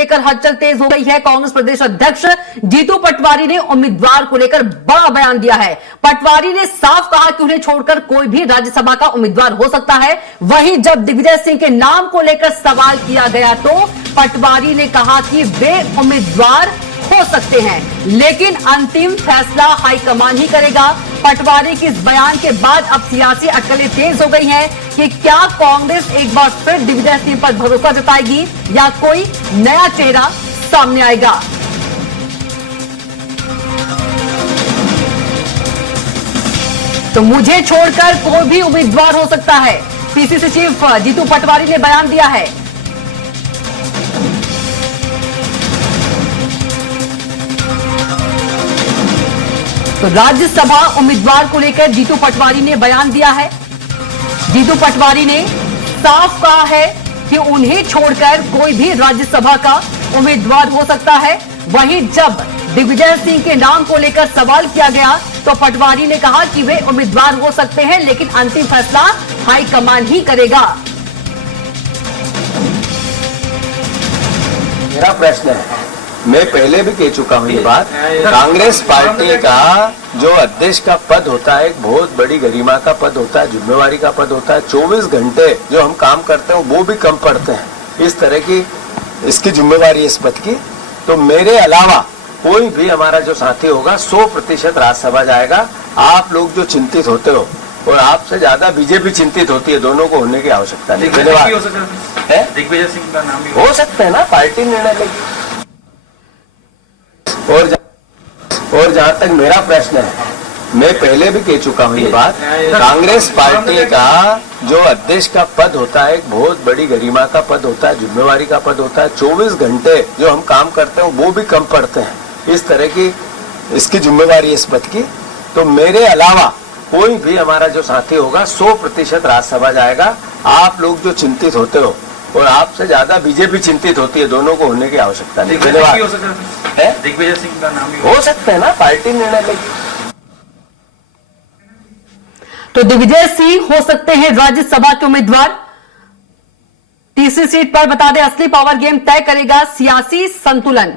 लेकर हलचल तेज हो गई है। कांग्रेस प्रदेश अध्यक्ष जीतू पटवारी ने उम्मीदवार को लेकर बड़ा बयान दिया है। पटवारी ने साफ कहा कि उन्हें छोड़कर कोई भी राज्यसभा का उम्मीदवार हो सकता है। वहीं जब दिग्विजय सिंह के नाम को लेकर सवाल किया गया तो पटवारी ने कहा कि वे उम्मीदवार हो सकते हैं, लेकिन अंतिम फैसला हाईकमान ही करेगा। पटवारी के इस बयान के बाद अब सियासी अटकलें तेज हो गई हैं कि क्या कांग्रेस एक बार फिर दिग्विजय सिंह पर भरोसा जताएगी या कोई नया चेहरा सामने आएगा। तो मुझे छोड़कर कोई भी उम्मीदवार हो सकता है, पीसीसी चीफ जीतू पटवारी ने बयान दिया है। तो राज्यसभा उम्मीदवार को लेकर जीतू पटवारी ने बयान दिया है। जीतू पटवारी ने साफ कहा है कि उन्हें छोड़कर कोई भी राज्यसभा का उम्मीदवार हो सकता है। वहीं जब दिग्विजय सिंह के नाम को लेकर सवाल किया गया तो पटवारी ने कहा कि वे उम्मीदवार हो सकते हैं, लेकिन अंतिम फैसला हाईकमान ही करेगा। मेरा प्रश्न है, मैं पहले भी कह चुका हूं ये बात, कांग्रेस पार्टी का जो अध्यक्ष का पद होता है एक बहुत बड़ी गरिमा का पद होता है, जिम्मेवारी का पद होता है। 24 घंटे जो हम काम करते हैं वो भी कम पड़ते हैं। इस तरह की इसकी जिम्मेवारी इस पद की, तो मेरे अलावा कोई भी हमारा जो साथी होगा 100% राज्यसभा जाएगा। आप लोग जो चिंतित होते हो और आपसे ज्यादा बीजेपी चिंतित होती है, दोनों को होने की आवश्यकता नहीं। दिग्विजय सिंह का नाम भी हो सकता है ना, पार्टी निर्णय लेगी। और जहां तक मेरा प्रश्न है, मैं पहले भी कह चुका हूं ये बात, कांग्रेस पार्टी का जो अध्यक्ष का पद होता है एक बहुत बड़ी गरिमा का पद होता है, जिम्मेवारी का पद होता है। 24 घंटे जो हम काम करते हैं वो भी कम पड़ते हैं। इस तरह की इसकी जिम्मेवारी इस पद की, तो मेरे अलावा कोई भी हमारा जो साथी होगा 100% राज्यसभा जाएगा। आप लोग जो चिंतित होते हो और आपसे ज्यादा बीजेपी चिंतित होती है, दोनों को होने की आवश्यकता नहीं। दिग्विजय सिंह का नाम भी हो सकता है ना, पार्टी निर्णय लेगी। तो दिग्विजय सिंह हो सकते हैं राज्यसभा के उम्मीदवार। तीसरी सीट पर बता दें, असली पावर गेम तय करेगा सियासी संतुलन।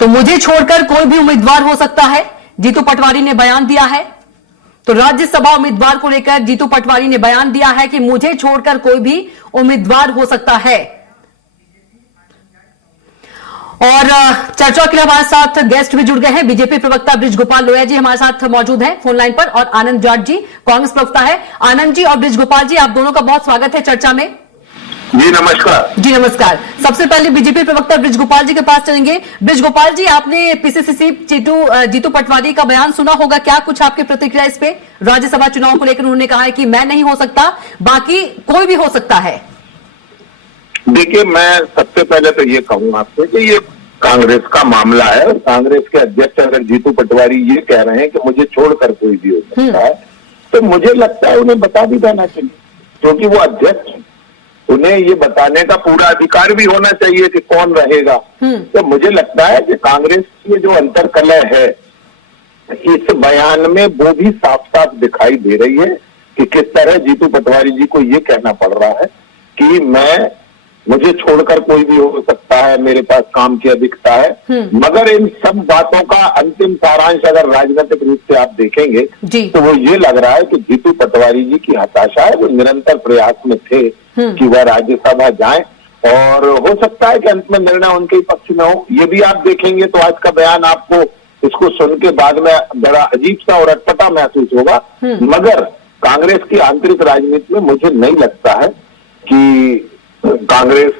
तो मुझे छोड़कर कोई भी उम्मीदवार हो सकता है, जीतू पटवारी ने बयान दिया है। तो राज्यसभा उम्मीदवार को लेकर जीतू पटवारी ने बयान दिया है कि मुझे छोड़कर कोई भी उम्मीदवार हो सकता है। और चर्चा के लिए हमारे साथ गेस्ट भी जुड़ गए हैं। बीजेपी प्रवक्ता बृज गोपाल लोया जी हमारे साथ मौजूद हैं फोन लाइन पर, और आनंद जाट जी कांग्रेस प्रवक्ता है। आनंद जी और बृज गोपाल जी, आप दोनों का बहुत स्वागत है चर्चा में। जी नमस्कार। जी नमस्कार। सबसे पहले बीजेपी प्रवक्ता बृज गोपाल जी के पास चलेंगे। बृज गोपाल जी, आपने पीसीसी चीफ जीतू पटवारी का बयान सुना होगा, क्या कुछ आपकी प्रतिक्रिया इस पे? राज्यसभा चुनाव को लेकर उन्होंने कहा है कि मैं नहीं हो सकता, बाकी कोई भी हो सकता है। देखिए, मैं सबसे पहले तो ये कहूंगा आपसे कि ये कांग्रेस का मामला है, और कांग्रेस के अध्यक्ष अगर जीतू पटवारी ये कह रहे हैं कि मुझे छोड़कर कोई भी हो सकता है, तो मुझे लगता है उन्हें बता भी देना चाहिए, क्योंकि वो अध्यक्ष, उन्हें ये बताने का पूरा अधिकार भी होना चाहिए कि कौन रहेगा। तो मुझे लगता है कि कांग्रेस की जो अंतर्कलह है इस बयान में वो भी साफ साफ दिखाई दे रही है कि किस तरह जीतू पटवारी जी को ये कहना पड़ रहा है कि मुझे छोड़कर कोई भी हो सकता है, मेरे पास काम की अधिकता है। मगर इन सब बातों का अंतिम सारांश अगर राजनीतिक रूप से आप देखेंगे तो वो ये लग रहा है कि जीतू पटवारी जी की हताशा है, वो निरंतर प्रयास में थे कि वह राज्यसभा जाएं, और हो सकता है कि अंत में निर्णय उनके पक्ष में हो। ये भी आप देखेंगे तो आज का बयान आपको इसको सुन के बाद में बड़ा अजीब सा और अटपटा महसूस होगा, मगर कांग्रेस की आंतरिक राजनीति में मुझे नहीं लगता है कि कांग्रेस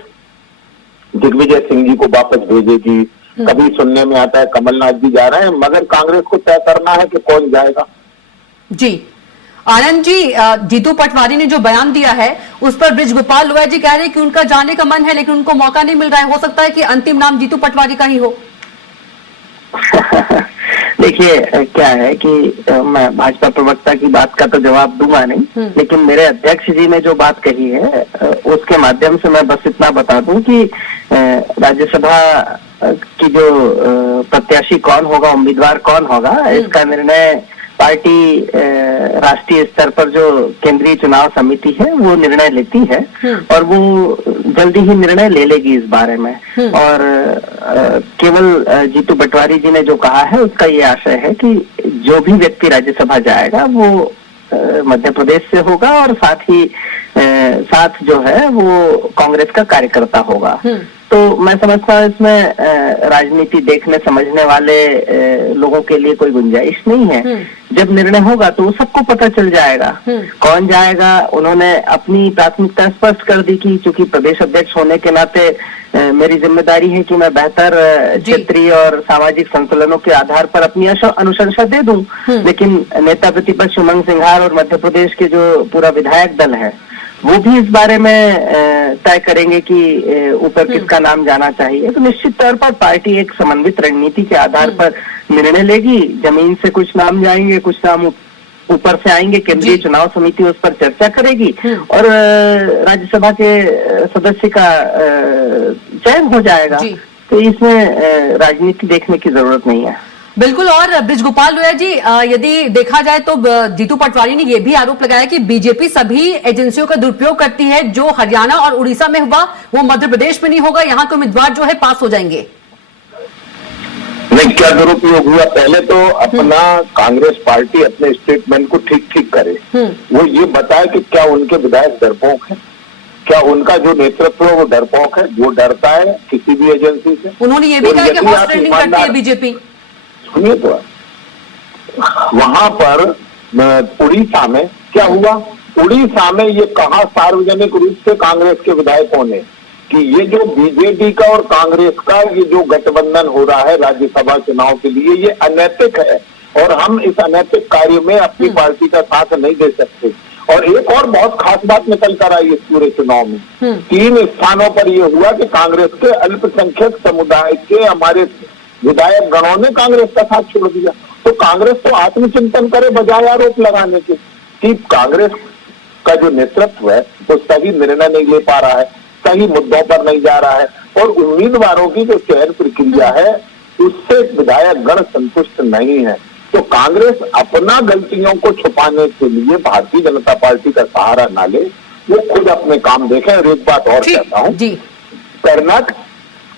दिग्विजय सिंह जी को वापस भेजेगी। कभी सुनने में आता है कमलनाथ जी जा रहे हैं, मगर कांग्रेस को तय करना है कि कौन जाएगा। जी आनंद जी, जीतू पटवारी ने जो बयान दिया है उस पर बृज गोपाल लोया जी कह रहे हैं कि उनका जाने का मन है, लेकिन उनको मौका नहीं मिल रहा है। हो सकता है कि अंतिम नाम जीतू पटवारी का ही हो। देखिए, क्या है कि मैं भाजपा प्रवक्ता की बात का तो जवाब दूंगा नहीं, लेकिन मेरे अध्यक्ष जी ने जो बात कही है उसके माध्यम से मैं बस इतना बता दूं कि राज्यसभा की जो प्रत्याशी कौन होगा, उम्मीदवार कौन होगा, इसका निर्णय पार्टी राष्ट्रीय स्तर पर जो केंद्रीय चुनाव समिति है वो निर्णय लेती है और वो जल्दी ही निर्णय ले लेगी इस बारे में। और केवल जीतू पटवारी जी ने जो कहा है उसका ये आशय है कि जो भी व्यक्ति राज्यसभा जाएगा वो मध्य प्रदेश से होगा और साथ जो है वो कांग्रेस का कार्यकर्ता होगा। तो मैं समझता हूँ इसमें राजनीति देखने समझने वाले लोगों के लिए कोई गुंजाइश नहीं है। जब निर्णय होगा तो सबको पता चल जाएगा कौन जाएगा। उन्होंने अपनी प्राथमिकता स्पष्ट कर दी कि चूंकि प्रदेश अध्यक्ष होने के नाते मेरी जिम्मेदारी है कि मैं बेहतर क्षेत्रीय और सामाजिक संतुलनों के आधार पर अपनी अनुशंसा दे दूं। लेकिन नेता प्रतिपक्ष उमंग सिंघार और मध्य प्रदेश के जो पूरा विधायक दल है वो भी इस बारे में तय करेंगे कि ऊपर किसका नाम जाना चाहिए। तो निश्चित तौर पर पार्टी एक समन्वित रणनीति के आधार पर निर्णय लेगी। जमीन से कुछ नाम जाएंगे, कुछ नाम ऊपर से आएंगे। केंद्रीय चुनाव समिति उस पर चर्चा करेगी और राज्यसभा के सदस्य का चयन हो जाएगा। तो इसमें राजनीति देखने की जरूरत नहीं है। बिल्कुल। और बृजगोपाल लोया जी, यदि देखा जाए तो जीतू पटवारी ने यह भी आरोप लगाया कि बीजेपी सभी एजेंसियों का दुरुपयोग करती है। जो हरियाणा और उड़ीसा में हुआ वो मध्य प्रदेश में नहीं होगा, यहाँ के उम्मीदवार जो है पास हो जाएंगे। नहीं, क्या दुरुपयोग हुआ? पहले तो अपना कांग्रेस पार्टी अपने स्टेटमेंट को ठीक करे। वो ये बताए कि क्या उनके विधायक डरपोक है, क्या उनका जो नेतृत्व है वो डरपोक है, वो डरता है किसी भी एजेंसी से। उन्होंने ये भी कहा कि हॉर्स ट्रेडिंग करती है बीजेपी। सुनिए तो, वहां पर उड़ीसा में क्या हुआ? उड़ीसा में ये कहा सार्वजनिक रूप से कांग्रेस के विधायकों ने कि ये जो बीजेपी का और कांग्रेस का ये जो गठबंधन हो रहा है राज्यसभा चुनाव के लिए, ये अनैतिक है और हम इस अनैतिक कार्य में अपनी पार्टी का साथ नहीं दे सकते। और एक और बहुत खास बात निकल कर आई इस पूरे चुनाव में, 3 स्थानों पर यह हुआ कि कांग्रेस के अल्पसंख्यक समुदाय के हमारे विधायक गणों ने कांग्रेस का साथ छोड़ दिया। तो कांग्रेस तो आत्मचिंतन करे बजाय आरोप लगाने के कि कांग्रेस का जो नेतृत्व है वो सही निर्णय नहीं ले पा रहा है, सही मुद्दों पर नहीं जा रहा है और उम्मीदवारों की जो चयन प्रक्रिया है उससे विधायक गण संतुष्ट नहीं है। तो कांग्रेस अपना गलतियों को छुपाने के लिए भारतीय जनता पार्टी का सहारा ना ले, वो खुद अपने काम देखें। और एक बात और कहता हूँ,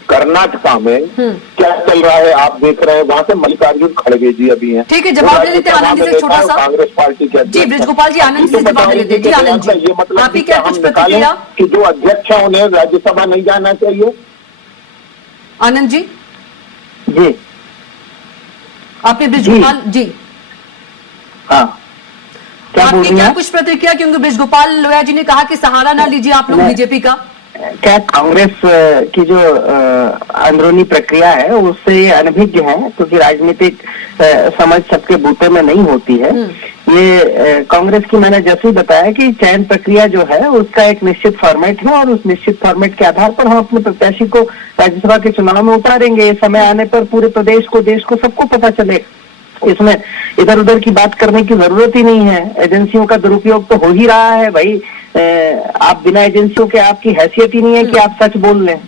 कर्नाटका में क्या चल रहा है आप देख रहे हैं, वहां से मल्लिकार्जुन खड़गे जी अभी हैं। ठीक है, जवाब दे लेते हैं आनंद जी से छोटा सा। कांग्रेस पार्टी के जी बृजगोपाल जी, आनंद से जवाब दे लेते हैं। जी आनंद जी, ये मतलब आपकी क्या कुछ प्रतिक्रिया कि जो अध्यक्ष है उन्हें राज्यसभा नहीं जाना चाहिए? आनंद जी जी आपने बृजगोपाल जी हाँ आपकी क्या कुछ प्रतिक्रिया? क्योंकि बृजगोपाल लोया जी ने कहा कि सहारा ना लीजिए आप लोग बीजेपी का। क्या कांग्रेस की जो अंदरूनी प्रक्रिया है उससे ये अनभिज्ञ है, क्योंकि राजनीतिक समझ सबके बूते में नहीं होती है। ये कांग्रेस की मैंने जैसे ही बताया कि चयन प्रक्रिया जो है उसका एक निश्चित फॉर्मेट है और उस निश्चित फॉर्मेट के आधार पर हम अपने प्रत्याशी को राज्यसभा के चुनाव में उतारेंगे। समय आने पर पूरे प्रदेश को, देश को, सबको पता चले। इसमें इधर उधर की बात करने की जरूरत ही नहीं है। एजेंसियों का दुरुपयोग तो हो ही रहा है भाई। आप बिना एजेंसियों के, आपकी हैसियत ही नहीं है कि आप सच बोल लें।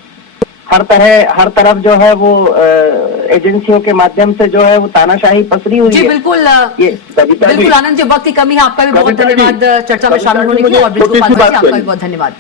हर तरफ जो है वो एजेंसियों के माध्यम से जो है वो तानाशाही पसरी हुई है। बिल्कुल आनंद जी, वक्त की कमी है। आपका भी बहुत धन्यवाद चर्चा में शामिल होने के लिए और आपका भी बहुत धन्यवाद।